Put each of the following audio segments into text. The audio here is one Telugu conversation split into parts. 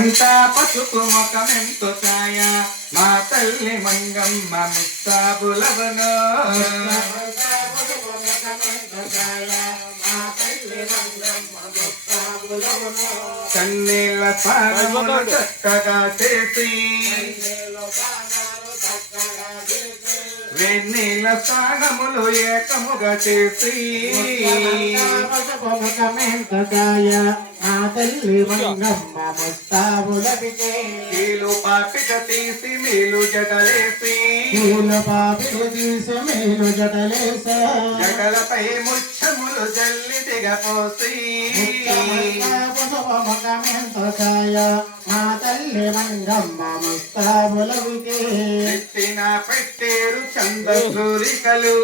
ముచ్చమంతా పసుపు ముఖమెంతో ఛాయ మా తల్లి మంగమ్మ ముస్తాబులవను కన్నీళ్ళ పానములు చక్కగా చేసి వెన్నీళ్ళ స్నానములు ఏకముగా చేసి మా తల్లి మంగమ్మ ముస్తాబులవికే కీలు పాపిక తీసి మీలు జటలేసి జటలపై ముచ్చములు జల్లి దిగపోసి మా తల్లి మంగమ్మ ముస్తాబులవికే పెట్టేరు చంద్రసూరికలు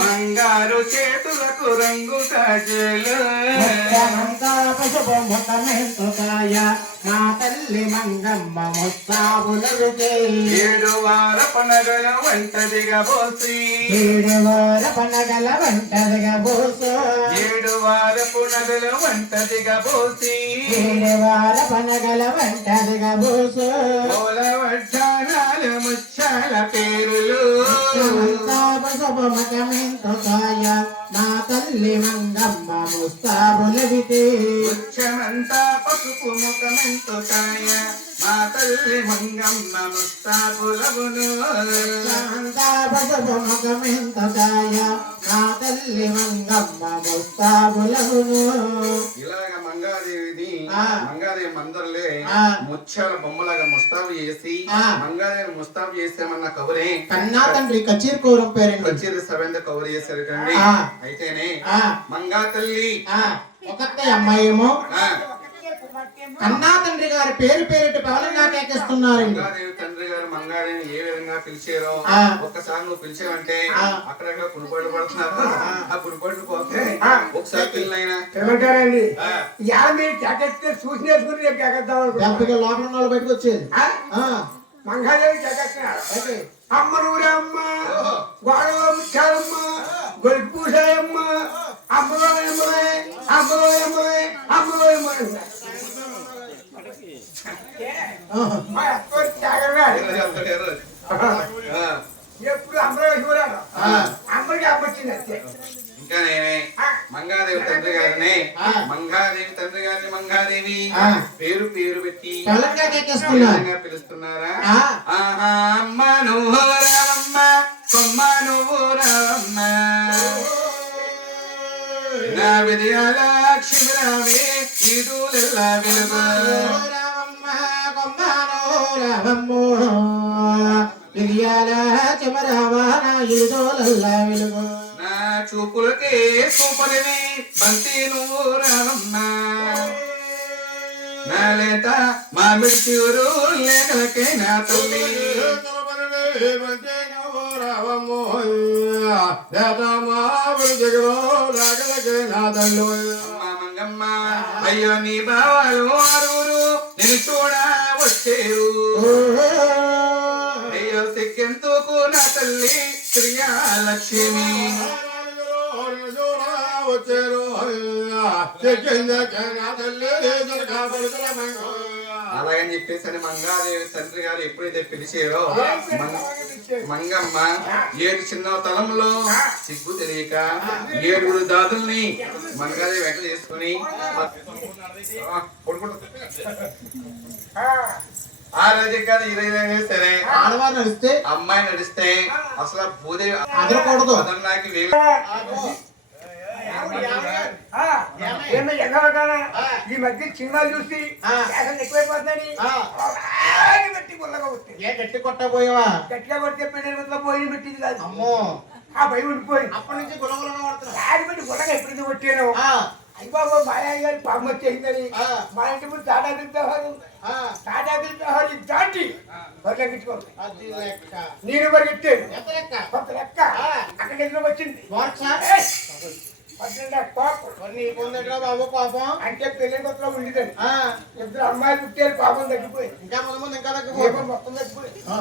బంగారు చేతులకు రంగు గాజులు మా తల్లి మంగమ్మ ముస్తాబులవికే 7 వార పనగల వంటదిగా పోసి 7 వార పనగల వంటదిగా పోసి 7 వార పునగల వంటదిగా పోసి 7 వార పనగల వంటదిగా పోసి మూల వడ్డానాల ముచ్చాల పేరులు మా తల్లి మంగమ్మ ముస్తాబులవికే ముచ్చమంతా పసుపు ముఖమెంతో కాయ మా తల్లి మంగమ్మ ముస్తాబులవును మా తల్లి మంగమ్మ ముస్తాబులవును ఇలాగ మంగాదేవి మందరులే ముత్యాల బొమ్మలాగా ముస్తాబు చేసి మంగాదేవి ముస్తాబు చేసామన్న కబురే కన్నా తండ్రి కచేరి కౌరం పేరండి కచేరి సభేంద కబురు చేశారు కండి అయితేనే మంగా తల్లి ఒకటే అమ్మాయి ఏమో కన్నా తండ్రి గారి పేరు పేరిట పవనంగా కేకేస్తున్నారు. మంగాదేవి తండ్రి గారు మంగాదేవిని ఏ విధంగా పిలిచారో ఒక్కసారి నువ్వు పిలిచావంటే అక్కడక్కడ పులిపళ్ళు పడుతున్నారు. ఆ పులిపళ్ళు పోతే ఒకసారి పిల్లైనా ఏమంటారండి మీరు కేకేస్తే చూసి నేర్చుకుని రేపు కేకేద్దాం లోపల వాళ్ళు బయటకు వచ్చేది మంగాదేవి కేకేస్తున్నారు. అమ్మ నూరమ్మ గోడవ ముచ్చారమ్మ గొలికి పూసాయమ్మ అమ్మలో ఏమలే అమ్మలో ఏమలే అమ్మలో ఏమలే ఎప్పుడు అమరావతి అమ్మకి అమ్మొచ్చింది అంతే. ఇంకా నేనే మంగాదేవి తండ్రి గారిని మంగాదేవి పేరు పేరు పెట్టి పిలుస్తున్నారా? అమ్మ నువ్వు రావమ్మ కొమ్మ నువ్వు రావమ్మ నా విజయాలక్ష్మి రావే ఇదులెల్లా వెలుగు నా చూపులకే సూపరిని బంతి నువ్వు రావమ్మ నా లేత మామిడి చివరు లేఖలకే నా తల్లి మంగమ్మ అయ్యో నీ బావాలు ఆరుగురు నేను చూడ వచ్చేరు అయ్యో సిక్కెందుకు నా తల్లి శ్రీయాలక్ష్మి వచ్చారు అలాగని చెప్పేసి అని మంగాదేవి తండ్రి గారు ఎప్పుడైతే పిలిచారో మంగమ్మ 7 చిన్న తలంలో సిగ్గు తెలియక 7 దాదుల్ని మంగాదేవి వెంట చేసుకుని ఆ రోజు కాదు ఈ రోజైనా సరే ఆడవారు నడిస్తే అమ్మాయి నడిస్తే అసలు భూదేవి అదరకూడదు అదన్నాకి ఈ మధ్య సినిమాలు చూసి ఎక్కువైపోతుందని గట్టి కొట్టబోయావా గట్టిగా కొట్టే పెద్ద పోయి పెట్టింది కాదు. అమ్మో ఆ భయం ఉండిపోయి అప్పటి నుంచి గులగులగా పడుతున్నా దాడి పెట్టి గుల్లగా ఎప్పుడు కొట్టాను. అయిబాబా మాయా గారి పాము వచ్చేసిందని మా ఇంటి ముందు తాటా తింటారు దాటి బరిలెక్కించుకోవాలి. నేను పరిగెట్టాను కొత్త లెక్క అక్కడికి వచ్చింది. పన్నెండు కోపం మరి నీకు ఉందట్రా బాబు కోపం. అంటే పెళ్లి కొత్తలో ఉండేదండి. ఆ, ఇద్దరు అమ్మాయిలు పుట్టారు, పాపం తగ్గిపోయి ఇంకా ముందు ఇంకా కోపం తగ్గిపోతుంది. మొత్తం తగ్గిపోయి ఆ,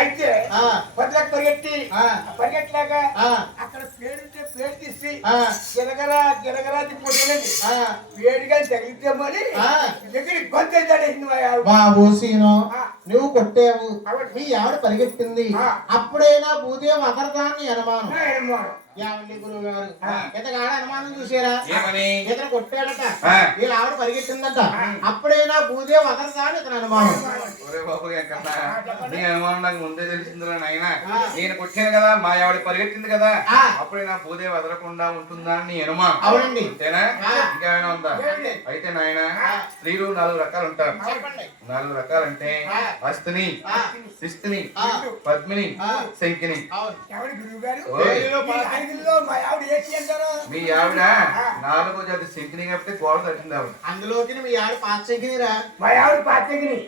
అయితే ఆ, పట్లకు పరిగెత్తి ఆ, పరిగెట్టలాగా ఆ, అక్కడ పేరుంటే పేరు తీసి ఆ, గిరగరా తిప్పుకోలేదు. ఆ. వేడిగా తగిలిద్దామని ఆ. దగ్గర గొంతేసాడేసింది మా ఆవిడ. బాబు సీను, ఆ. నువ్వు కొట్టావు, అవును. మీ ఆవిడ పరిగెత్తింది. ఆ. అప్పుడైనా భూదేవి అనుమానం. ఏమో. ఏమండి గురువు గారు, ఇతగాడ అనుమానం చూసారా? ఏమని? ఇతను కొట్టాడట, ఆ. వీళ్ళ ఆవిడ పరిగెత్తిందట. అప్పుడైనా భూదేవి అని ఇతను అనుమానం. ఒరే బాబు కన్నా నీ అనుమానం నాకు ముందే తెలిసిందిరా నాయన. నేను కొట్టాను కదా, మా ఆవిడ పరిగెత్తింది కదా, ఆ. అప్పుడే నా పూదే వదలకుండా ఉంటుందా అని నీ అనుమానం. అవునండి. అంతేనా? ఆ. ఇంకా ఏమైనా ఉందా? అయితే నాయన, స్త్రీలు 4 రకాలు ఉంటారు. చెప్పండి. 4 రకాలంటే ఆ. అస్తిని, ఆ. శిస్తిని, ఆ. పద్మిని, ఆ. శంకిని. అవును. ఎవరి గురువు గారు? ఓయ్. ఈ ఐదుల్లో మా ఆవిడ ఏసి అంటారు. మీ ఆవిడ 4వ జాతి శంకిని కాబట్టి గోడ తట్టింది ఆవిడ. అందులోకి మీ ఆవిడ పాచకినిరా. మా ఆవిడ పాత్రగిరి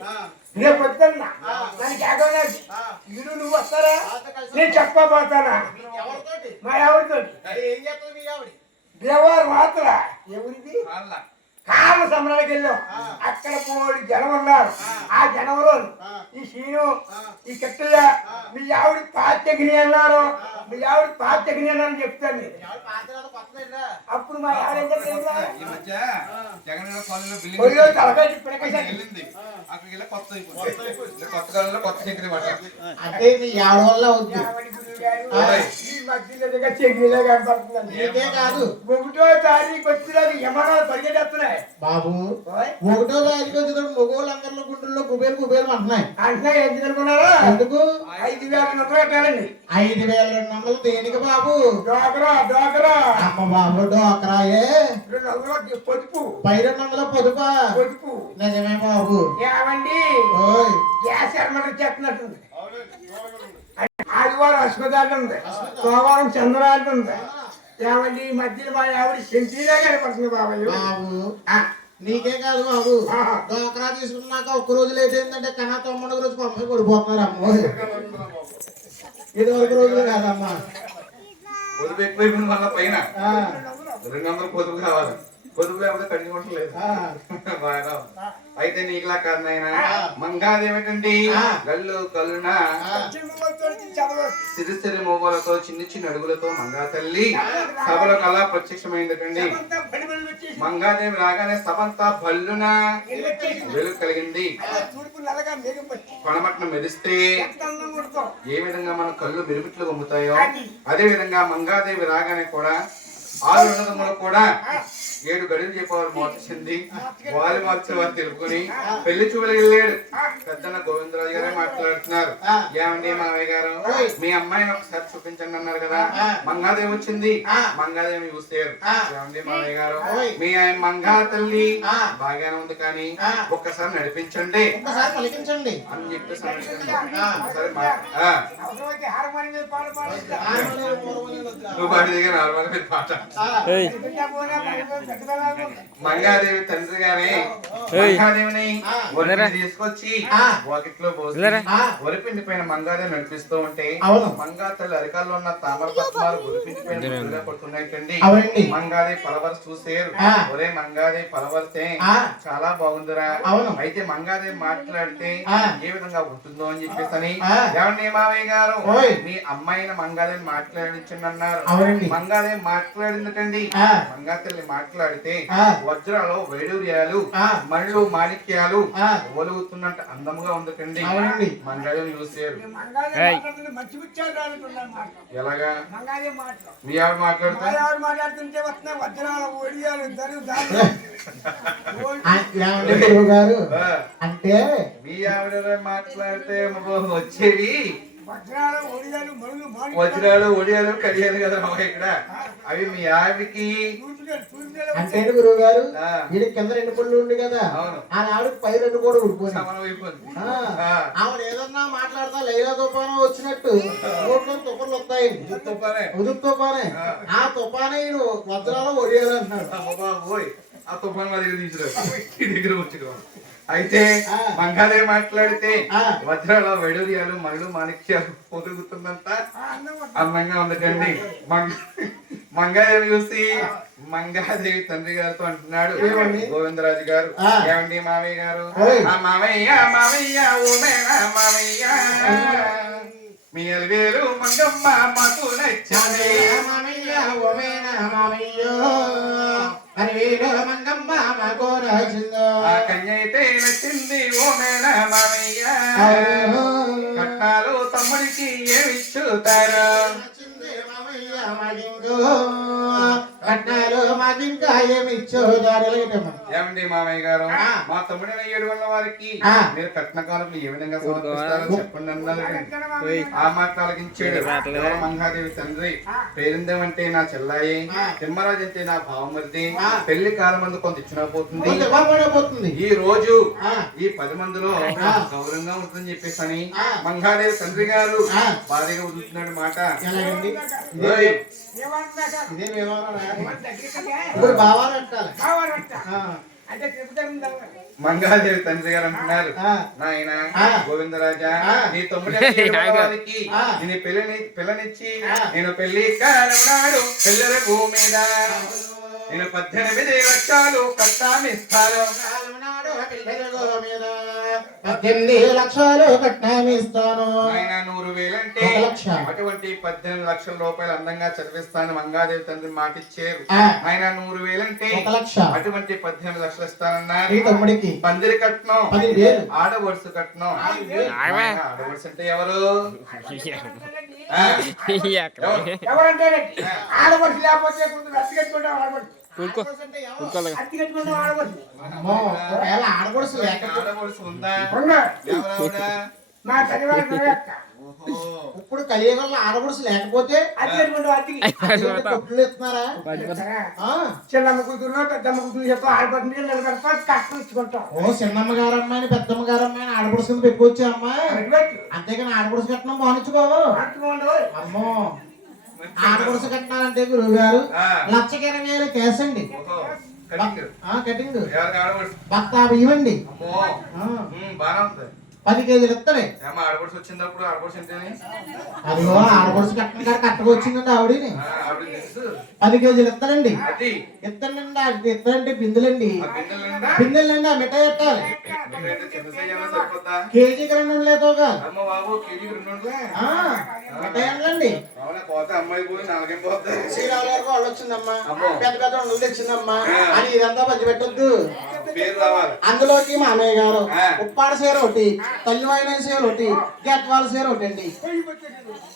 రేపు వద్దన్నా దానికి ఏగోనాడు. ఇరు నువ్వు వస్తారా? నేను చెప్పబోతానా ఎవరితోటి? మా ఆవిడతో. ఏం చేస్తుంది మీ ఆవిడ? దేవారు మాత్ర ఎవరిది వాళ్ళ. కామ సమరానికి వెళ్ళాం. అక్కడ 3 జనం ఉన్నారు. ఆ జనంలో ఈ శీను, ఈ కట్టయ్య, మీ ఆవిడ పాత్యగిరి అన్నారు. మీ ఆవిడ పాత్యగిరి అన్నారని చెప్తాను నేను. మీ ఆవిడ పాత్ర కొత్తదేట్రా? అప్పుడు మా ఆవిడ ఏం చెప్పింది? ఈ మధ్య జగన్ గారి కాలనీలో బిల్డింగ్ ఒళ్ళో తలకాయ తిప్పినకేసారి. వెళ్ళింది. అక్కడికి వెళ్ళి కొత్త అయిపోయింది. కొత్త కాలంలో కొత్త శంకిని మాట. అంటే మీ ఆవిడ వల్ల అవుద్ది. ఆవిడ గురువు గారు, ఈ మధ్యలో దగ్గర చెగిరిలో కనపడుతుందండి. నీకే కాదు 1వ తారీఖు వచ్చినది యమనాలు పరిగెట్టేస్తున్నాయి. బాబు, ఓయ్, 1వ తారీఖు వచ్చేటప్పుడు మగోళ్ళందరిలో గుండెల్లో కుబేలు అంటున్నాయి. అంటే ఎందుకు అనుకున్నారా? ఎందుకు? 5,000 కట్టాలండి. 5,200 దేనికి బాబు? డోకరా అమ్మ బాబు, డోకరాయే. 200 పొదుపు పై 200 పొదుపా? పొదుపు. నిజమే బాబు. ఏమండి ఓయ్, గ్యాస్ ఎర్మలు వచ్చేస్తున్నట్టుంది. ఆదివారం అశ్వదాన్ని ఉంది, సోమవారం చంద్రాన్ని ఉంది. ఏమండి ఈ మధ్యలో మా ఆవిడ సెంచరీగా కనపడుతుంది బాబాయ్. బాబు ఆ, నీకే కాదు బాబు, ఆహా. డోకరా తీసుకున్నాక ఒక్క రోజు లేట్ అయిందంటే కన్నా 9వ రోజు పంపి పడిపోతున్నారు అమ్మ. ఇది వరకు రోజులు కాదమ్మా. పొదుపు ఎక్కువైపోయింది మళ్ళీ పైన ఆ, 200 పొదుపు కావాలి. పొదుపు లేకపోతే కట్టుకోవట్లేదు. బాగా. అయితే నీకులా కాదు నాయన. మంగాది ఏమిటండి? గల్లు కల్లున సిరిసిరి మోగోలతో చిన్ని అడుగులతో మంగా తల్లి సభలో కల్లా ప్రత్యక్షమైందటండి. మంగాదేవి రాగానే సభంతా భల్లున వెలుగు కలిగింది. తూర్పు నల్లగా మేఘం పట్టి కొనమట్నం మెరిస్తే ఎంత అందంగా ఉడతాం. ఏ విధంగా మన కళ్ళు మెరుపుట్లు పొందుతాయో అదే విధంగా మంగాదేవి రాగానే కూడా 6 అన్నదమ్ములు కూడా 7 గడియలు చెప్పేవారు మార్చింది. వాళ్ళు మార్చేవారు తెలుపుకొని పెళ్లి చూపులు వెళ్ళాడు. పెద్దన్న గోవిందరాజు గారే మాట్లాడుతున్నారు. ఏమండి మామయ్య గారు, మీ అమ్మాయిని ఒకసారి చూపించండి అన్నారు కదా. మంగాదేవి వచ్చింది. మంగాదేవి చూస్తారు. ఏమండి మామయ్య గారు, మీ మంగా తల్లి బాగానే ఉంది కానీ ఒక్కసారి నడిపించండి ఒక్కసారి పలికించండి అని చెప్పేసి అవసరమైతే హార్మోనియం మీద పాట పాడిస్తా. నువ్వు పాడి దగ్గర నార్మల్ మీద పాట. చిన్న పోనా పెద్దగా మంగాదేవి తండ్రి గారే మంగాదేవిని ఒరిపిండి తీసుకొచ్చి వాకిట్లో పోసి ఒరిపిండి పైన మంగాదేవి నడిపిస్తూ ఉంటే మంగా తల్లి అరికాల్లో ఉన్న తామర పద్మాలు ఒరిపిండి పైన పడుతున్నాయిటండి. మంగాదేవి పలవరస చూసేరు. ఒరే మంగాదేవి పలవరితే చాలా బాగుందిరా. అయితే మంగాదేవి మాట్లాడితే ఏ విధంగా ఉంటుందో అని చెప్పేసి అని ఏమండి మావయ్య గారు, మీ అమ్మాయిని మంగాదేవి మాట్లాడించండి అన్నారు. మంగాదేవి మాట్లాడిందటండి. మంగా తల్లి మాట్లాడితే వజ్రాలు వైడూర్యాలు మళ్ళు మాణిక్యాలు ఒలుగుతున్నట్టు అందముగా ఉందటండి. మంగాదేవి చూసారు. మంచి ముత్యాలు రాలుతున్నాయి. ఎలాగా? మంగాదే మాటలు మీ ఆవిడ మాట్లాడితే మాట్లాడుతుంటే వస్తున్నాయి వజ్రాలు ఒడియాలు గారు అంటే మీ ఆవిడ మాట్లాడితే వచ్చేవి వజ్రాలు ఒడియాలు కడియాలు కదా మామ ఇక్కడ. అవి మీ ఆవిడకి అంటే గురువు గారు వీడి కింద 2 పళ్ళు ఉంది కదా, ఆ ఆవిడకి పై 2 కూడా ఉడిపోయింది. ఆవిడ ఏదన్నా మాట్లాడతా లైలా తుఫాను వచ్చినట్టు రోడ్లో తుఫాన్లు వస్తాయండి. ఉదురు తుఫానే. ఆ తుఫానే వజ్రాలు ఒడియాలు అంటున్నాడు. ఆ తుఫాన్ మా దగ్గర తీసుకురా దగ్గర వచ్చి. అయితే మంగాదేవి మాట్లాడితే వజ్రాల వైడూర్యాలు మళ్ళు మాణిక్యాలు పొదుగుతున్నంత అందంగా ఉందటండి. మంగాదేవి చూసి మంగాదేవి తండ్రి గారితో అంటున్నాడు ఏమండి? గోవిందరాజు గారు. ఆ. ఏమండి మామయ్య గారు? ఓయ్. ఆ మామయ్య మామయ్య ఓమేనా మామయ్య మీ అలివేలు మంగమ్మ మాకు నచ్చింది. మామయ్య ఓమేనా మామయ్యో మరి వీడు మంగమ్మ మాకు రాసిందో. ఆ కన్య అయితే నచ్చింది ఓమేనా మామయ్య కట్నాలు తమ్ముడికి ఏమిచ్చుతారు? నచ్చింది మామయ్య మాకింకో కట్నాలు మాకింకా ఏమిచ్చో దారులేటమ్మా. ఏమండి మామయ్య గారు? ఆ. మా తమ్ముడైన 7 వారికి ఆ. మీరు కట్న కానుకలు ఏ విధంగా సమర్పిస్తారో చెప్పండి అన్నారు. ఆ మాట ఆలకించాడు. ఎవరు? మంగాదేవి తండ్రి. పేరిందేమంటే నా చెల్లాయి, తిమ్మరాజు అంటే నా భావమరిది. పెళ్లి కాలం మందు కొంత ఇచ్చినా పోతుంది. పోతుంది ఈ రోజు ఆ. ఈ 10 మందిలో గౌరవంగా ఉంటుందని చెప్పేసి అని మంగాదేవి తండ్రి గారు భార్యగా వదులుతున్నాడు మాట. ఎలాగండి ఓయ్. ఇదే వ్యవహారం. ఇప్పుడు భావాలు అంటారు. అంటే చెప్తాను మంగాదేవి తండ్రి గారు అంటున్నారు, ఆ. నాయన ఆ. గోవిందరాజా, ఆ. నీ తమ్ముడి వారికి ఆ. నేను పిల్లనిచ్చి ఆ. నేను పెళ్లి కాలం నాడు పిల్లల భూమి మీద నేను 18 లక్షలు కట్టామిస్తాను. 18 లక్షలు కట్నామిస్తాను. ఆయన 100,000 అంటే 1,00,000. అటువంటి 18 లక్షల రూపాయలు అందంగా చదివిస్తాను మంగాదేవి తండ్రి మాట ఇచ్చారు. ఆ. ఆయన 100,000 అంటే 1,00,000. అటువంటి 18 లక్షలు ఇస్తానన్నారు. ఈ తమ్ముడికి పందిరి కట్నం, 10,000. ఆడవడుసు కట్నం. ఆడవడుసు అంటే ఎవరు? ఆ. ఎవరంటే ఆడపడుచు లేకపోతే అత్తి కట్టుకుంటాం ఆడపడుచు అత్తి కట్టుకుంటాం ఆడపడుచు అమ్మో, ఒకవేళ ఆడపడుచు లేకపోతే ఆడవడుసు ఉందా? ఉన్నా. ఎవరావిడ? మా తల్లివారి అక్క ఓహో. ఇప్పుడు కలియుగంలో ఆడపడుచు లేకపోతే అత్తి కట్టుకుంటాం అత్తికి కొట్లు ఇస్తున్నారా? ఆ. చిన్నమ్మ కూతురు పెద్దమ్మ కూతురు చెప్తాం ఆడపడుతుంది నిలబెడతాం కష్టం ఇచ్చుకుంటాం ఓ చిన్నమ్మ గారమ్మాయిని పెద్దమ్మ గారమ్మాయిని ఆడపడుచు కింద పెట్టుకోవచ్చు అమ్మా. అంతేగాని ఆడపడుచు కట్నం బాగుంచుకోవు. అమ్మో, ఆడపడుచు కట్నాలంటే గురువు గారు ఆ. 1,20,000 కేసు అండి. ఓహో. కటింగ్. కటింగ్ ఎవరికి ఆడవడుసు? బత్తా ఇవ్వండి. అమ్మో. బానే ఉంది. 10 కేజీలు ఇస్తాడే. ఏమో ఆడపడుసు వచ్చినప్పుడు ఆడపడుసు అంటేనే అదిగో ఆడపడుచు కట్నం గారు కట్టకొచ్చిందండి ఆవిడని. ఆవిడ తెలుసు. 10 కేజీలు ఇస్తాడండి. అది ఇస్తానండి. అది ఇస్తాడంటే బిందులండి. ఆ బిందెలు నిండా బిందెలండి. ఆ మిఠాయి పెట్టాలి. రెండు చిన్న సైజు అన్నా సరిపోద్దా? కేజీకి 2 లేదోగా. అమ్మ బాబు కేజీకి 2 ఉంటే మిఠాయి అండి. అవునా? పోతే అమ్మాయి పోయి 4 పోతాయి. శ్రీరావు గారికి వాళ్ళు వచ్చిందమ్మా, అమ్మో. పెద్ద పెద్ద వందలు తెచ్చిందమ్మా అని ఇదంతా పంచి పెట్టొద్దు. పేరు రావాలి. అందులోకి మామయ్య గారు ఆ. ఉప్పాడ సీర ఒకటి, తల్లివాయిన సీర ఒకటి, గెట్వాల సీర ఒకటి అండి.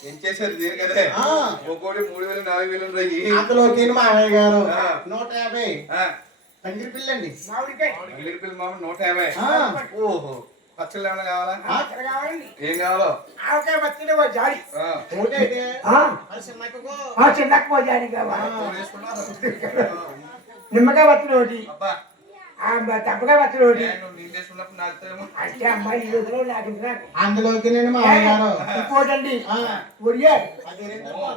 ఏం చేశారు దీని కదే? ఆ. ఒక్కోటి 3,000 4,000 ఉన్నాయి. అందులోకి మామయ్య గారు ఆ. 150 ఆ. తంగిరి పిల్లండి. మామిడికాయ మిగిలిన పిల్ల మామ 150. ఆ. ఓహో. పచ్చళ్ళు ఏమైనా కావాలా? ఎక్కడ కావాలండి ఏం కావాలో? ఆవకాయ పచ్చడి ఓ జాడి ఆ. ఒకటి అయితే మరి చిన్నక్కకో. చిన్నకు ఓ జాడి కావాలి ఫోన్ వేసుకున్నావా? నిమ్మకాయ పచ్చడి ఒకటి అబ్బా దెబ్బకాయ పచ్చడి ఒకటి నువ్వు నీళ్ళు వేసుకున్నప్పుడు నాకుతాయేమో. అంటే అమ్మాయి ఈ రోజులో నాకు అందులోకి నేను మామయ్య గారు ఇంకోటండి ఆ. ఒడియాడు అది రెండు ఓ.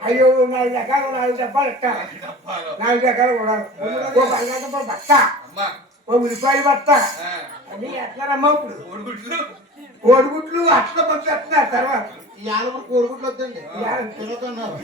అయ్యో 4 రకాలు 4 డబ్బాలు ఎట్టాలి డబ్బాలో. 4 రకాలు కూడా ఓ బంగాళదుంప బత్త అమ్మా. ఓ ఉల్లిపాయ బత్త ఆ. అన్ని ఎట్లారమ్మా ఇప్పుడు కోడిగుడ్లు. కోడిగుడ్లు అట్ల పంపిస్తున్నారు తర్వాత ఈ ఆలుగురు కోరుకుంటూ వద్దండి. తిరుగుతున్నారు.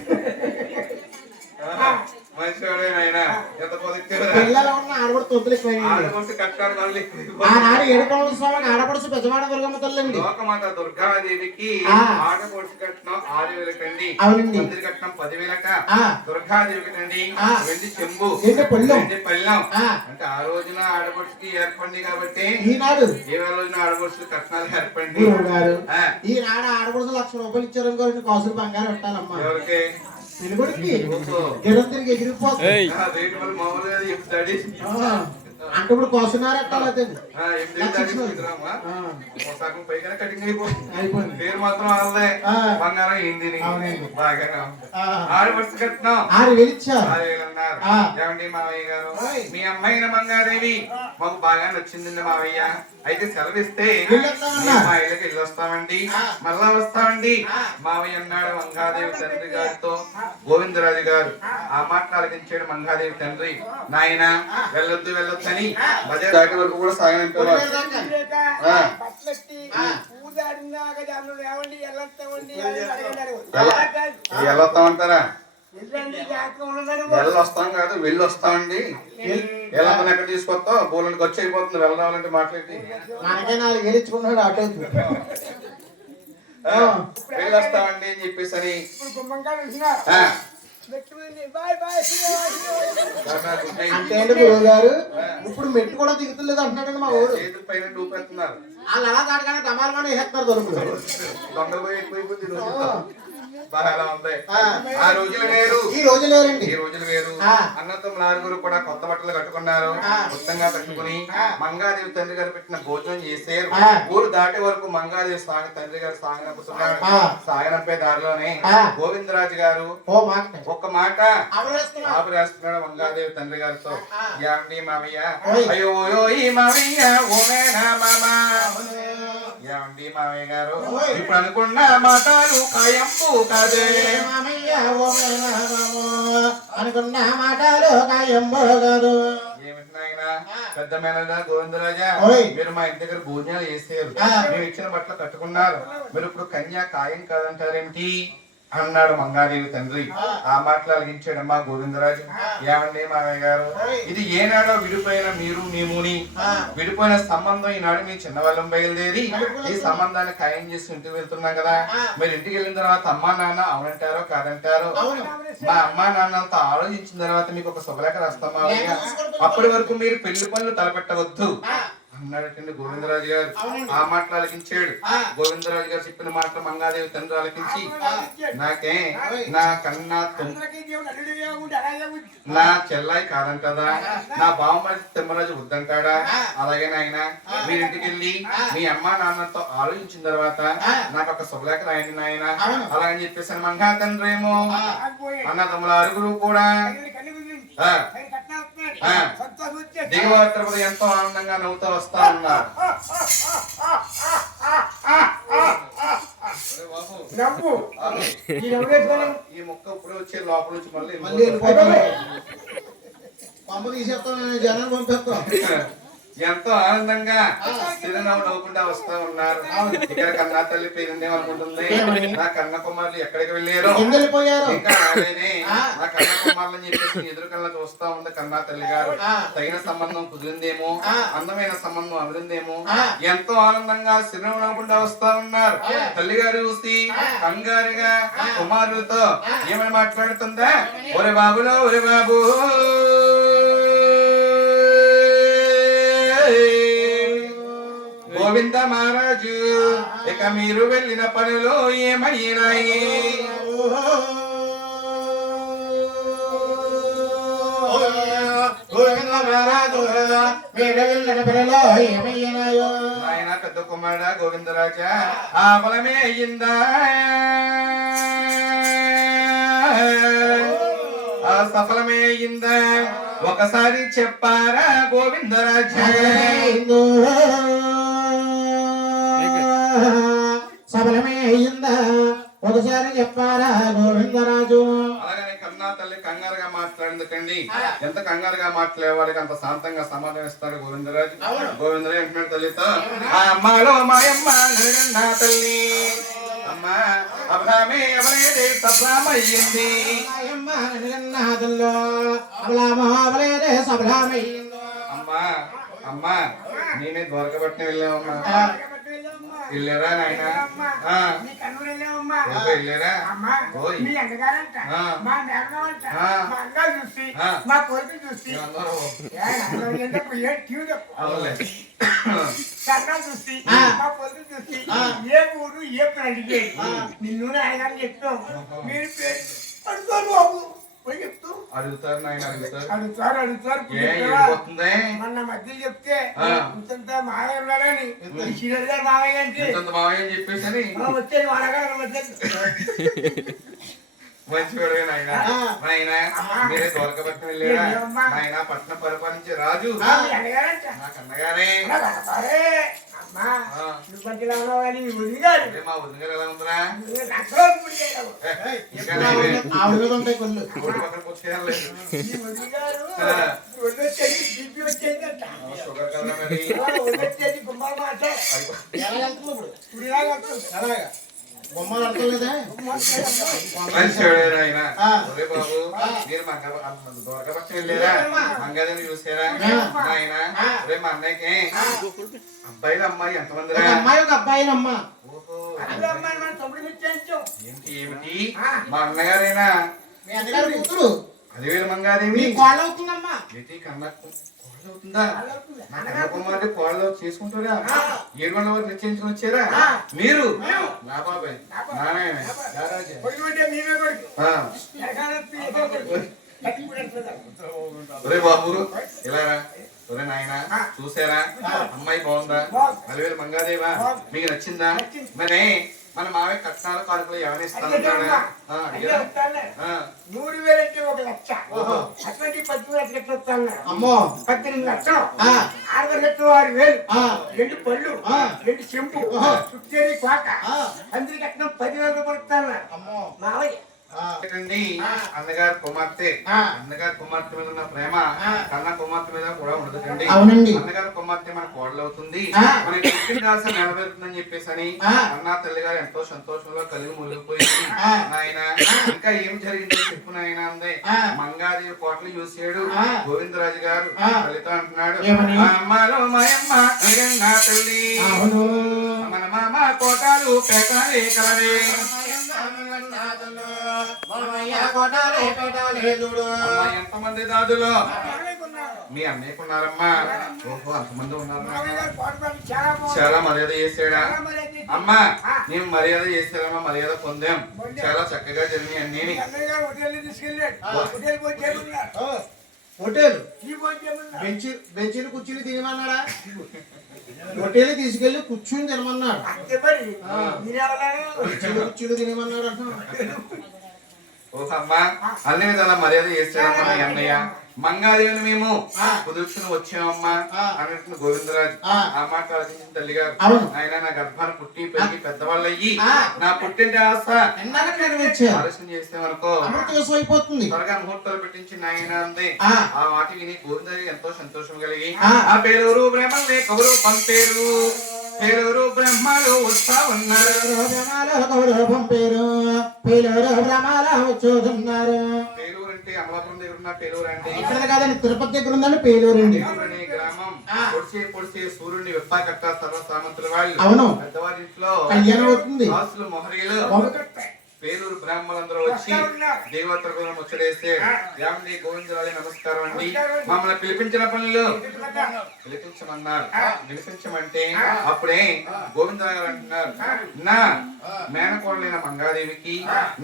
మంచివాడే నాయనా. ఎంత పొదిక్తేరా. పిల్లలు ఉన్న ఆడపడు తొత్తులు ఎక్కువైంది. ఆడపడుచు కట్టారు మళ్ళీ ఎక్కువ. ఆనాడు ఏడుకొండల స్వామిని ఆడపడుచు పెద్దవాడ దుర్గమ్మ తల్లండి. లోకమాత దుర్గాదేవికి ఆ. ఆడపడుచు కట్నం 6,000 కండి. అవునండి. పందిరి కట్నం 10,000క. ఆ. దుర్గాదేవికి కండి ఆ. వెండి చెంబు, వెండి పళ్ళెం. వెండి పళ్ళెం. ఆ. అంటే ఆ రోజున ఆడపడుచుకి ఏర్పడింది కాబట్టి ఈనాడు ఏ రోజున ఆడపడుచు కట్నాలు ఏర్పడింది. గురువు గారు ఆ. ఈనాడు ఆడపడుచు 1,00,000 రూపాయలు ఇచ్చారు అనుకో కాసులు బంగారం పెట్టాలమ్మా. ఎవరికి? పిలుగుడికి ఓహో. గిరం తిరిగి ఎగిరిపోతుంది. ఆ, రేటు మళ్ళీ మామూలుగా చెప్తాడు. అంటే ఇప్పుడు కోసున్నారు ఎట్టాలి. సగం పైగా కటింగ్ అయిపోతుంది. అయిపోయింది. పేరు మాత్రం వాళ్ళదే. ఆ. బంగారం ఏంది అవునండి. బాగానే ఉంది. ఆడపడుచు కట్నం 6,000 ఇచ్చారు. 6,000 అన్నారు. ఆ. ఏమండి మావయ్య గారు? ఓయ్. మీ అమ్మాయిన మంగాదేవి మాకు బాగా నచ్చిందండి మావయ్య. అయితే సెలవిస్తే వెళ్ళొస్తామన్నా. మా ఇళ్ళకి వెళ్ళొస్తామండి. ఆ. మళ్ళా వస్తామండి. ఆ. మావయ్య అన్నాడు మంగాదేవి తండ్రి గారితో. గోవిందరాజు గారు ఆ మాట ఆలకించాడు మంగాదేవి తండ్రి. నాయన వెళ్ళొద్దు వెళ్ళొద్దని బజార్ దాటి వరకు కూడా సాగనంపేవారు. ఆ. బట్టలెట్టి ఆ. పూజాడినాక జాములు లేవండి ఎల్లొస్తామండి అని అడగండి. వెళ్ళొస్తామంటారా? వెళ్ళండి, జాగ్రత్తగా ఉండదని వెళ్ళి వస్తాం కాదు వెళ్ళి వస్తామండి. ఎలా ఎక్కడ తీసుకొస్తావు బోలని ఖర్చు అయిపోతుంది వెళ్ళ రావాలంటే మాట్లాడి మనకే 4 గెలిచుకున్నాడు ఆటో వెళ్ళి వస్తామండి అని చెప్పేసి అని ఇప్పుడు గుమ్మంగా చూసినా బాయ్ బాయ్ అంటే ఏంటి గురువు గారు ఇప్పుడు మెట్టు కూడా దిగుతులేదు అంటున్నాడండి మా ఊరు. చేతుల పైన డూపెడుతున్నారు. వాళ్ళు అలా దాటగానే డమాలుగానే వేసేస్తున్నారు దొరుకుతుంది. దొంగలు పోయి ఎక్కువైపోతుంది ఈ రోజుల్లో. బాగా ఎలా ఉంది. ఆ రోజులు వేరు ఈ రోజు లేరండి. ఈ రోజులు వేరు. అన్నతమ్ముల ఆరుగురు కూడా కొత్త బట్టలు కట్టుకున్నారు. మొత్తంగా కట్టుకుని మంగాదేవి తండ్రి గారు పెట్టిన భోజనం చేశారు. ఊరు దాటే వరకు మంగాదేవి తండ్రి గారు సాగనంపుతున్నారు. సాగనంపే దారిలోనే గోవిందరాజు గారు ఒక్క మాట ఆపురేస్తున్నాడు మంగాదేవి తండ్రి గారితో. ఏమండి మామయ్య, అయ్యో ఈ మామయ్య ఓమేనా మామా, ఏమండి మామయ్య గారు ఇప్పుడు అనుకున్న మాటలు కాయంపు కాదే, అనుకున్న మాటలు కాయంబో కాదు. ఏమిటి నాయన పెద్ద మేనల్లా గోవిందరాజా, మీరు మా ఇంటి దగ్గర భోజనాలు చేసారు, మీరు ఇచ్చిన బట్టలు కట్టుకున్నారు, మీరు ఇప్పుడు కన్యా ఖాయం కాదంటారేమిటి అన్నాడు మంగాదేవి తండ్రి. ఆ మాటలు అలిగించాడమ్మా గోవిందరాజు. ఏమండి మామయ్య గారు, ఇది ఏనాడో విడిపోయిన మీరు మేముని విడిపోయిన సంబంధం ఈనాడు మీ చిన్నవాళ్ళం బయలుదేరి ఈ సంబంధాన్ని ఖాయం చేసి ఇంటికి వెళ్తున్నాం కదా. మీరు ఇంటికి వెళ్ళిన తర్వాత అమ్మా నాన్న అవునంటారో కాదంటారో, మా అమ్మా నాన్నలతో ఆలోచించిన తర్వాత మీకు ఒక శుభలేఖ రాస్తాం మామయ్య, అప్పటి వరకు మీరు పెళ్లి పనులు తలపెట్టవద్దు అన్నాడటండి గోవిందరాజు గారు. ఆ మాటలు అలిగించాడు. గోవిందరాజు గారు చెప్పిన మాటలు మంగాదేవి తండ్రి అలిగించి, నాకే నా కన్నా నా చెల్లాయి కాదంటదా, నా బావమరి తిమ్మరాజు వద్దంటాడా, అలాగే నాయన మీరింటికి వెళ్ళి మీ అమ్మా నాన్నతో ఆలోచించిన తర్వాత నాకు ఒక శుభలేఖ రాయండి నాయన అలాగని చెప్పేసి మంగా తండ్రి ఏమో అన్నదమ్ముల ఆరుగురు కూడా దిగువతరపుడు ఎంతో ఆనందంగా నవ్వుతూ వస్తా ఉన్నారు. ఈ మొక్క ఇప్పుడు వచ్చే లోపల నుంచి మళ్ళీ పంప తీసేస్తాం, జనాలు పంపిస్తాం. ఎంతో ఆనందంగా చిరునవ్వు నవ్వుకుంటా వస్తా ఉన్నారు. ఇక్కడ కన్నా తల్లి పేరుందేమనుకుంటుంది. నా కన్న కుమారులు ఎక్కడికి వెళ్ళారు, ఇంకా రాలేనే. నా కన్న కుమారులని చెప్పేసి ఎదురు కళ్ళ చూస్తా ఉంది కన్నా తల్లి గారు. తగిన సంబంధం కుదిరిందేమో, అందమైన సంబంధం అమిరిందేమో, ఎంతో ఆనందంగా చిరునవ్వు నవ్వుకుంటా వస్తా ఉన్నారు. తల్లి గారు చూసి కంగారుగా కుమారులతో ఏమని మాట్లాడుతుందా, ఒరే బాబులో ఒరే బాబు గోవింద మహారాజు, ఇక మీరు వెళ్ళిన పనులు ఏమయ్యాయి, గోవింద మహారాజు మీరు వెళ్ళిన పనులు ఏమయ్యాయో. ఆయన పెద్ద కుమారుడా గోవిందరాజా, ఆ ఫలమే అయ్యిందా, ఆ సఫలమే అయ్యిందా, ఒకసారి చెప్పారా గోవిందరాజా, సఫలమే అయ్యిందా ఒకసారి చెప్పారా గోవిందరాజు. అలాగనే కన్నా తల్లి కంగారుగా మాట్లాడిందుకండి. ఎంత కంగారుగా మాట్లాడే వాళ్ళకి అంత శాంతంగా సమాధానం ఇస్తాడు గోవిందరాజు. గోవిందరాజు అంటున్నాడు తల్లితో, ఆ అమ్మలో మాయమ్మ నా తల్లి, అమ్మ అబ్రామే ఎవరైతే సఫలమయ్యింది, అమ్మా అమ్మా నేనే దొరకబట్టిన వెళ్ళామమ్మా, వెళ్ళారా నాయన వెళ్ళారా, ఏ ఊరు ఏ ప్రణి నిన్ను ఆయన చెప్తాం మీరు బాబు అడుగుతారు నాయన అడుగుతారు మొన్న మధ్య చెప్తే ఇంత మావయ్య ఉన్నాడని మావయ్య అంటే మావయ్య అని చెప్పేసి వచ్చేది వాళ్ళ మధ్య మంచివాడే నాయన. నాయన మీరే దొరకబట్టి వెళ్ళారా నాయన, పట్నం పరిపాలించే రాజు నాకు అన్నగారే. మా వదిన గారు ఎలా ఉందిరా, షుగర్ కదా మరి బొమ్మ గుమ్మాలు అడతలేదా మంచివాడే ఆయన. ఆ. ఒరే బాబు మీరు దొరకపక్షం వెళ్ళారా? మంగదేవి చూసారా ఆయన? ఒరే మా అన్నయ్యకి అబ్బాయిలు అమ్మాయి ఎంతమంది ఒక అమ్మాయి ఒక అబ్బాయినమ్మా. ఓహో అందులో అమ్మాయి మన తమ్ముడు నిశ్చయించాం. ఏంటి ఏమిటి? మా అన్నగారేనా? మీ అన్నగారి కూతురు అదివేలు మంగాదేవి మీ కోళ్ళ అవుతుందమ్మా. ఏంటి కన్నా కోళ్ళు అవుతుందా? నా కన్న కుమారుడి కోళ్ళు చేసుకుంటారా? 700 వరకు నిశ్చయించుకుని వచ్చారా మీరు? నా బాబాయ్ నారాయణ రారాజా. కొడుకు అంటే మేమే కొడుకు. ఆ. ఎరగానే తీసే కొడుకు. కత్తి కూడా ఎత్తుకుంటాం. ఒరే బాబు ఇలా రా. ఒరే నాయన చూసారా అమ్మాయి బాగుందా? అలివేలు మంగాదేవా మీకు నచ్చిందా? మరి మన మావే కట్నాల కానుకలు ఎవరిని ఇస్తాను? అంటే వస్తానులే. 100,000 అంటే 1,00,000. అటువంటి 18 లక్షలు వస్తాను. అమ్మో 18 లక్షలు. ఆ. 6,6,000. ఆ. 2 పళ్ళు, 2 చెంపు, చుట్టేరి కోట. అందరికి అట్లా 10,000 రూపాయలు ఇస్తాను. అమ్మో మావయ్య ఏంటండి అన్నగారి కుమార్తె ఆ. అన్నగారి కుమార్తె మీద ఉన్న ప్రేమ కన్న కుమార్తె మీద కూడా ఉండదండి. అవునండి. అన్నగారి కుమార్తె మన కోడలు అవుతుంది, ఆ. మనకి పుట్టిన రాస నెరవేరుతుందని చెప్పేసి అని ఆ. అన్న తల్లి గారు ఎంతో సంతోషంలో కలిగి మునిగిపోయింది. ఆ. నాయన ఇంకా ఏం జరిగిందో చెప్పు నాయన అందే. ఆ. మంగాదేవి కోటలు చూసాడు ఆ. గోవిందరాజు గారు ఆ. ఫలితం అంటున్నాడు ఏమని? అమ్మలో మాయమ్మ నిజంగా తల్లి అవును మన మామ కోటాలు పేటాలే కలవే అమ్మా, ఎంతమంది దాదులు మీ అన్నయ్యకున్నారమ్మా? ఓహో అంతమంది ఉన్నారు. మావయ్య గారు కోటపల్లి చాలా బాగుంది. చాలా మర్యాద చేసాడా? చాలా మర్యాద చేశాడు. అమ్మా మేము మర్యాద చేసారమ్మా, మర్యాద పొందాం. చాలా చక్కగా జరిగినాయి అన్ని. మీ అన్నయ్య గారు హోటల్ని తీసుకెళ్ళాడు. హోటల్ పోయి చేయమన్నాడు. హోటల్ ఈ పోయి చేయమన్నాడు. బెంచీలు కుర్చీలు తినమన్నాడా? హోటల్ తీసుకెళ్లి కూర్చుని తినమన్నాడు. అంతే మరి. ఈయన ఎవరైనా కుర్చీలు తినమన్నాడు అంటున్నాడు. ఓహో అమ్మా అన్ని విధాలా మర్యాద చేసాడమ్మా మీ అన్నయ్య. మంగాదేవిని మేము కుదుర్చుని వచ్చామమ్మా అన్నట్టు గోవిందరాజు ఆ మాట ఆలోచించిన తల్లి గారు ఆయన నా గర్భాన్ని పుట్టి పెరిగి పెద్దవాళ్ళు అయ్యి నా పుట్టింటి ఆశ ఆలోచన చేసామనుకో అయిపోతుంది. త్వరగా ముహూర్తాలు పెట్టించి నాయన అంది. ఆ మాట విని గోవిందరాజు ఎంతో సంతోషం కలిగి ఆ పేరూరు బ్రహ్మలే కబురు పంపేరు పేరూరు బ్రహ్మలు వస్తా ఉన్నారు. పేరూరు అంటే అమలాపురం దగ్గర ఉన్న పేరూరు అండి. ఇక్కడ కాదండి తిరుపతి దగ్గర ఉందండి పేలూరు అండి. అనే గ్రామం పొడిచే సూర్యుడిని విప్పాకట్ట సర్వ సామంతుల వాళ్ళు అవును. పెద్దవారి ఇంట్లో కళ్యాణం అవుతుంది. దాసులు మొహరీలు పేరూరు బ్రాహ్మణులందరూ వచ్చి దేవతలకు ముచ్చడేస్తే ఏమండి గోవిందరాజు నమస్కారం అండి, మమ్మల్ని పిలిపించిన పనులు పిలిపించమన్నారు. పిలిపించమంటే అప్పుడే గోవిందరాజు గారు అంటున్నారు, నా మేనకోడలైన మంగాదేవికి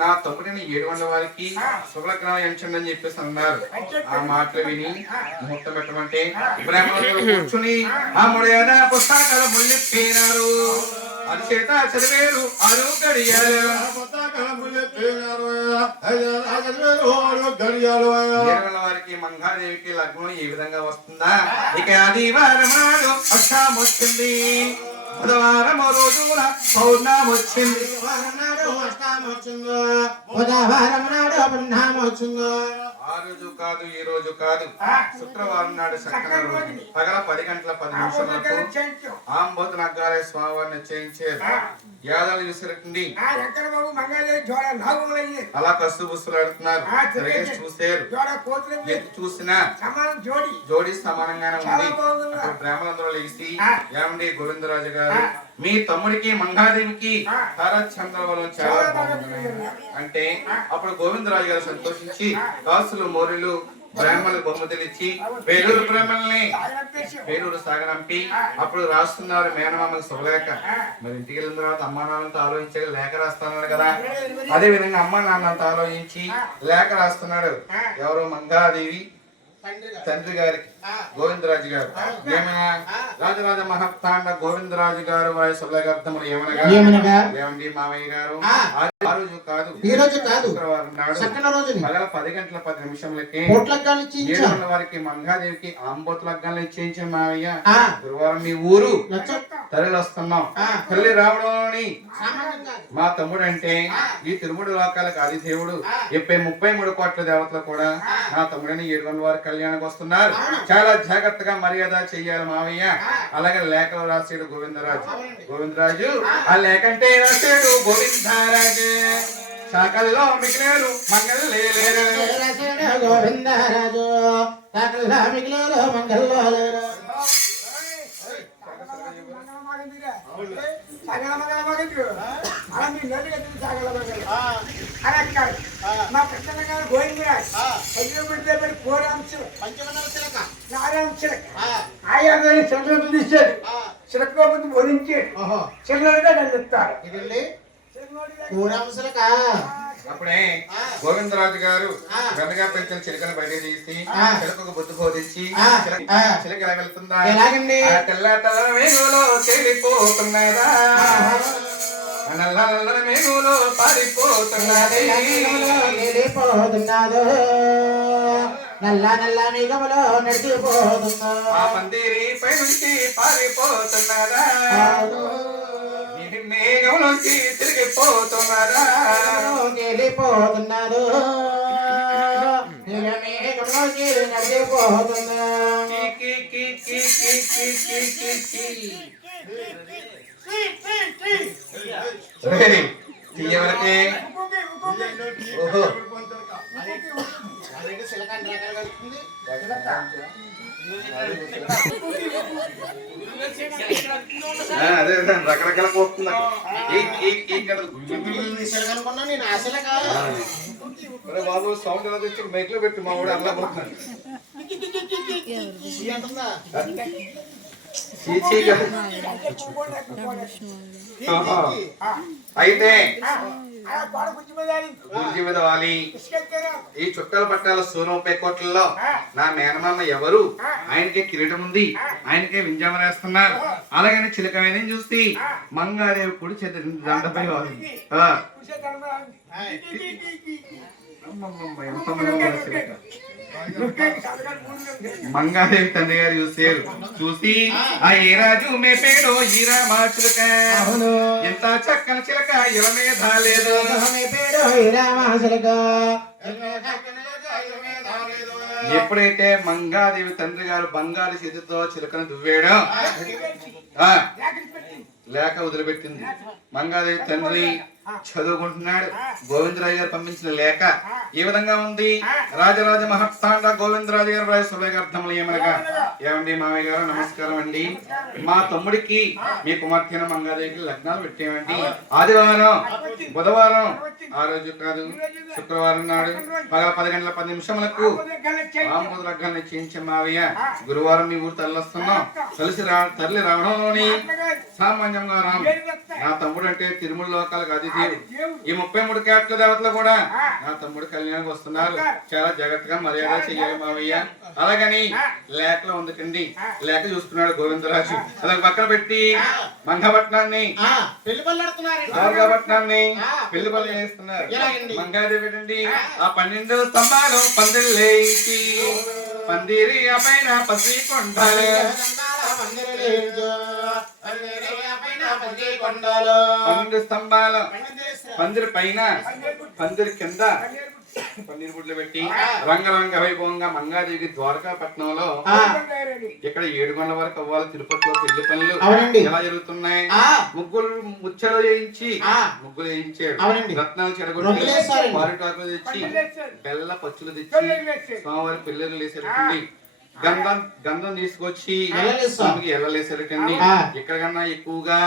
నా తమ్ముడిని 700 వారికి శుభలగ్నాలు ఎంచండి అని చెప్పేసి అన్నారు. ఆ మాటలు విని ముహూర్తం పెట్టమంటే బ్రాహ్మణులు కూర్చుని ఆ ముడైన పుస్తకాలు ముళ్ళిప్పినారు. అది చేత చదివేరు 6 గడియాలు. 700 వారికి మంగాదేవికి లగ్నం ఏ విధంగా వస్తుందా? ఇక ఆదివారం నాడు అష్టం వచ్చింది, బుధవారం రోజున పౌర్ణమి వచ్చింది, ఆ రోజు కాదు ఈ రోజు కాదు శుక్రవారం నాడు చక్కన రోజు పగల 10 గంటల 10 నిమిషాలకు ఆంబోతు నగ్గారే స్వామివారిని నిశ్చయించారు. యాదాలు చూసినట్టుండి బాబు మంగాదేవి జోడ నాగులయ్యి అలా కస్తు బుస్తులు ఆడుతున్నారు. చూసారు, జోడ కోతులు ఎత్తు చూసినా సమానం జోడి జోడి సమానంగానే ఉంది. అప్పుడు బ్రాహ్మణులందరూ లేచి ఏమండి గోవిందరాజు గారు మీ తమ్ముడికి మంగాదేవికి తారచంద్రవరం చాలా బాగుంది అంటే అప్పుడు గోవిందరాజు గారు సంతోషించి కాసులు మోరులు బ్రాహ్మణులు బహుమతులు ఇచ్చి పేరూరు బ్రాహ్మణుల్ని పేరూరు సాగనంపి అప్పుడు రాస్తున్నారు మేనమామకు శుభలేఖ. మరి ఇంటికి వెళ్ళిన తర్వాత అమ్మా నాన్నతో ఆలోచించగా లేఖ రాస్తున్నాడు కదా, అదే విధంగా అమ్మా నాన్నతో ఆలోచించి లేఖ రాస్తున్నాడు. ఎవరు మంగాదేవి తండ్రి గారికి గోవిందరాజు గారు ఏమన్నా రాజరాజ మహత్తాండ గోవిందరాజు గారు వారి శుభలేఖార్థములు ఏమనగా ఏమండి మామయ్య గారు ఆ రోజు కాదు ఈ రోజు కాదు శుక్రవారం నాడు పగల 10 గంటల 10 నిమిషంలకి 700 వారికి మంగాదేవికి ఆంబోతు లగ్నాలు నిశ్చయించిన మామయ్య. గురువారం మీ ఊరు తల్లి వస్తున్నాం. తల్లి రావడం మా తమ్ముడు అంటే ఈ తిరుముడు లోకాలకు ఆది దేవుడు 33 కోట్ల దేవతలు కూడా నా తమ్ముడని 700 వారి కళ్యాణానికి వస్తున్నారు. చాలా జాగ్రత్తగా మర్యాద చెయ్యాలి మావయ్య. అలాగే లేఖలు రాసాడు గోవిందరాజు ఆ లేఖ అంటే రాసాడు గోవిందరాజు శాఖల్లో మిగిలేరు మంగళ గోవిందరాజు సకల మిగిలేరు మంగళలో లేరు. సగల మగల మగలు అలా మీ నోటి కట్టింది సగల మగలు అలా కాదు మా కృష్ణ గారు గోవిందరాజు అయ్యో పెడితే పెట్టి 4 అంశాలు పంచమన్నర చిలక 4 అంశాలు ఆయా చిల్లలు తీసాడు చిలకపోతే వరించాడు చిల్లలుగా నన్ను ఇస్తారు ఇది కూరాంశలక. అప్పుడే గోవిందరాజు గారు గంటగా పెంచిన చిలకను బయట తీసి చిలకకు బుద్ధి బోధించి చిలక ఎలా వెళ్తుందా ఎలాగండి? తెల్ల తెల్ల మేఘులో తేలిపోతున్నదా నల్ల నల్ల మేఘులో పారిపోతున్నది వెళ్ళిపోతున్నాడు నల్ల నల్ల మేఘములో నడిచిపోతున్నా ఆ పందిరి పై నుంచి పారిపోతున్నదా మేఘంలోంచి తిరిగిపోతున్నదా వెళ్ళిపోతున్నాడు మేఘంలోకి నడిచిపోతున్నా. తీయవరకే ఓహో అదే రకరకాల పోతుంది బాబు సౌండ్ ఎలా తెచ్చి మైక్ లో పెట్టి మా వాడు అలా పోతున్నాడు. అయితే గుంజి మీద వాలి ఈ చుక్కల పట్టాల సూరంపై కోట్లలో నా మేనమామ ఎవరు ఆయనకే కిరీటం ఉంది ఆయనకే వింజామం వేస్తున్నారు అలాగని చిలకమైన చూసి మంగాదేవి కుడి చేతి దండపై వాలి మంగాదేవి తండ్రి గారు చూసి ఆ ఏ రాజు మే పేరు ఈరా మా చిలక ఎంత చక్కని చిలక ఇల మీద లేదు ఎప్పుడైతే మంగాదేవి తండ్రి గారు బంగారు చేతితో చిలకను దువ్వేయడం లేక వదిలిపెట్టింది. మంగాదేవి తండ్రి చదువుకుంటున్నాడు. గోవిందరాజు గారు పంపించిన లేఖ ఏ విధంగా ఉంది? రాజరాజ మహత్తాండ గోవిందరాజు గారు రాయ సులేఖార్థములు ఏమనగా, ఏమండి మామయ్య గారు నమస్కారం అండి, మా తమ్ముడికి మీ కుమార్తెన మంగాదేవికి లగ్నాలు పెట్టేమండి. ఆదివారం బుధవారం ఆ రోజు కాదు శుక్రవారం నాడు పగల 10 గంటల 10 నిమిషములకు రాంబోధ లగ్నాలు నిశ్చయించే మావయ్య. గురువారం మీ ఊరు తరలిస్తున్నాం. తల్లి రావడంలోని సామాన్యంగా రామ్ నా తమ్ముడు అంటే తిరుమల లోకాలకు అతిథి. ఈ 33 కేట్ల దేవతలు కూడా నా తమ్ముడు కళ్యాణానికి వస్తున్నారు. చాలా జాగ్రత్తగా మర్యాద చెయ్యాలి మావయ్య. అలాగని లేఖలో ఉందటండి. లేఖ చూసుకున్నాడు గోవిందరాజు. అలా పక్కన పెట్టి మంగపట్నాన్ని పెళ్లి పనులు చేస్తున్నారు. మంగాదేవి అండి ఆ 12 స్తంభాలు పందిరి లేచి పందిరి ఆ పైన పసి కొండాలి 12 స్తంభాలు పందిరి పైన పందిరి కింద పన్నీరు బుడ్లు పెట్టి రంగరంగ వైభవంగా మంగాదేవి ద్వారకాపట్నంలో ఇక్కడ 7 గంటల వరకు అవ్వాలి. తిరుపతిలో పెళ్లి పనులు ఎలా జరుగుతున్నాయి? ముగ్గులు ముచ్చలు చేయించి ముగ్గులు వేయించాడు. రత్నాలు చెడగొట్టి మారిటాకులు తెచ్చి బెల్ల పచ్చులు తెచ్చి స్వామివారి పెళ్ళిళ్ళు వేసేటండి. గంధం తీసుకొచ్చి స్వామికి ఎల్లలేసేటండి. ఎక్కడికన్నా ఎక్కువగా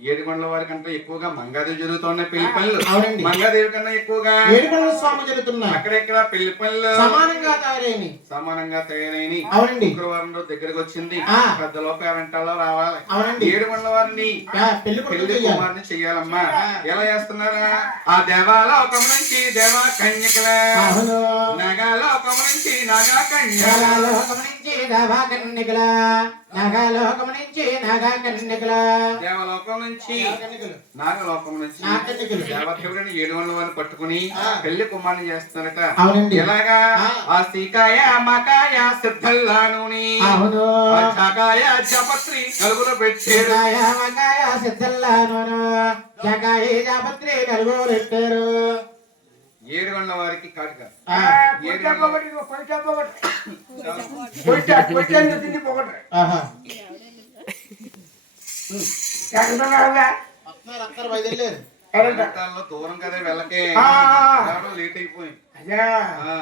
7 గంటల వారి కంటే ఎక్కువగా మంగాదేవి జరుగుతున్నాయి పెళ్లి పనులు. మంగాదేవి కన్నా ఎక్కువగా అక్కడెక్కడ పెళ్లి పనులు సమానంగా తయారైన శుక్రవారం రోజు దగ్గరకు వచ్చింది. పెద్దలో పేరంటాలో రావాలి. 7 గంటల వారిని పెళ్లి కుమార్ని చెయ్యాలమ్మా. ఎలా చేస్తున్నారా? ఆ దేవాలోకం నుంచి దేవా కన్యకల నగాలోకం నుంచి నాగా దేవలోకం నుంచి నాగలోకం నుంచి దేవదేవుడిని 7 గంటల వారిని పట్టుకుని పెళ్లి కుమార్ని చేస్తున్నారట. ఎలాగా? ఆ సీకాయ మకాయ సిద్ధల్లాను చాకాయ జపత్రి నలుగురు పెట్టారు. పెట్టారు 7 గంటల వారికి కాటిక ఎక్కడున్నారా? వస్తున్నారు అందరు బయలుదేరారు. వెనకాలలో దూరం కదా వెళ్ళకే ఆ, రావడం లేట్ అయిపోయింది. అయ్యా ఆ,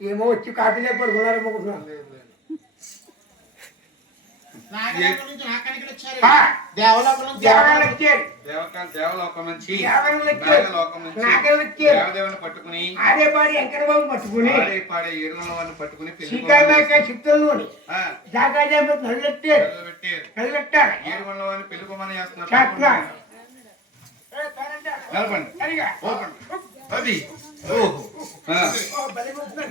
ఏమో వచ్చి కాఫీ పడుకున్నారు అనుకుంటున్నాను. నాగలోకం నుంచి నాకానికి వచ్చారు. ఆ, దేవలోకం నుంచి దేవగాళ్ళు వచ్చారు. దేవలోకం నుంచి దేవగాళ్ళు వచ్చారు. నాగలోకం నుంచి నాగలు వచ్చారు. దేవదేవుని పట్టుకుని ఆడే పాడి వెంకటబాబు పట్టుకుని పాడే ఏడుగుల వారిని పట్టుకుని పెళ్లి శ్రీకాళ చిత్రంలోని ఆ, జాగాజాబు నల్లెట్టారు. మొదలు పెట్టారు. నల్లెట్టారు. ఏడుగుల వారిని పెళ్లి కొమ్మని చేస్తున్నారు. చేస్తున్నారు. నిలబండి. సరిగా. ఓపెన్. అది ఓహో ఆ,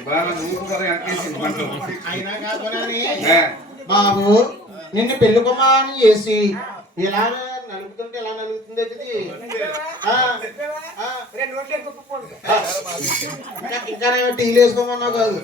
బాగా నువ్వు కూడా వెనకేసింది మనలో. అయినా కాదునని ఆ, బాబు నిన్ను పెళ్లి కొమ్మని చేసి ఇలా నలుపుతుంటే ఎలా నలుగుతుంది ఇది? ఆ, ఆ, రెండు రోజులు ఎక్కువ ఇంకా నేను టీలు వేసుకోమన్నావు కాదు.